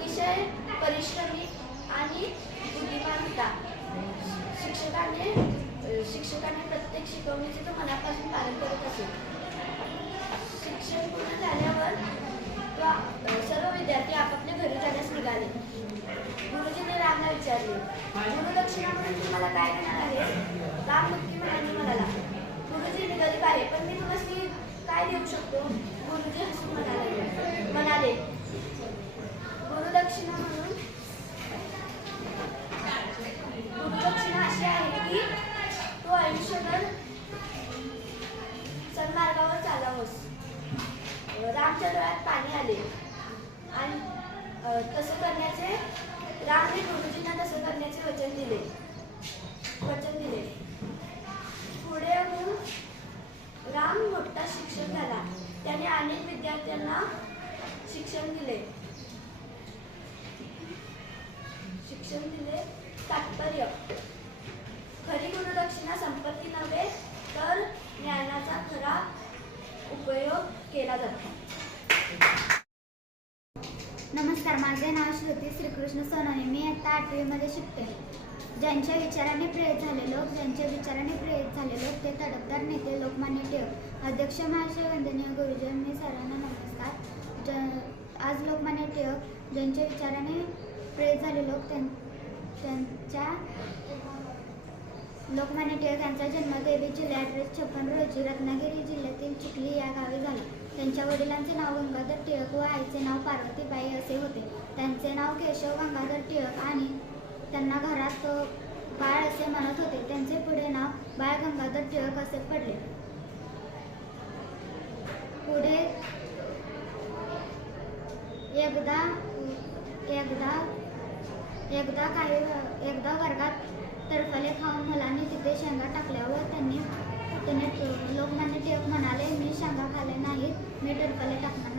अतिशय परिश्रमी आणि बुद्धिमान होता. शिक्षकाने प्रत्येक शिकवणीचे तो मनापासून पालन करत असे. शिक्षण पूर्ण झाल्यावर सर्व विद्यार्थी आपापल्या घरी जाण्यास निघाले. गुरुजीने रामला विचारले, गुरुदक्षिणा म्हणून तुम्हाला काय देणार आहे? राम दुःखी मनाने म्हणाला, गुरुजी मी गरीब आहे, पण मी तुला काय देऊ शकतो? गुरुजी हसून म्हणाले, गुरुदक्षिणा अशी आहे की तू आयुष्यभर सन्मार्गावर चालावंस. रामच्या डोळ्यात पाणी आले आणि रामने गुरुजींना तसं करण्याचे वचन दिले. पुढे राम मोठा शिक्षक झाला. त्याने अनेक विद्यार्थ्यांना शिक्षण दिले. तात्पर्य: खरी गुरुदक्षिणा संपत्ती नव्हे तर ज्ञानाचा खरा उपयोग केला जातो. नमस्कार, माझे नाव श्रुती श्रीकृष्ण सोनवणे. मी इयत्ता 8वी मध्ये शिकते. ज्यांच्या विचाराने प्रेरित झाले लोक ते तडफदार नेते लोकमान्य टिळक. अध्यक्ष महाशय, वंदनीय गुरुजन, सर्वांना नमस्कार. आज लोकमान्य टिळक ज्यांच्या विचाराने प्रेरित झाले लोकमान्य टिळक यांचा जन्म 23 जुलै 1856 रोजी रत्नागिरी जिल्ह्यातील चिखली या गावी झाला. त्यांच्या वडिलांचे नाव गंगाधर टिळक व आईचे नाव पार्वतीबाई असे होते. त्यांचे नाव केशव गंगाधर टिळक आणि त्यांना घरात बाळ असे म्हणत होते. त्यांचे पुढे नाव बाळ गंगाधर टिळक असे पडले. पुढे एकदा वर्गात टरफले खाऊन मुलांनी तिथे शेंगा टाकल्यावर त्याने लोकमान्य टिळक म्हणाले, मी शेंगा खाल्ल्या नाहीत, मी टरफले टाकणार.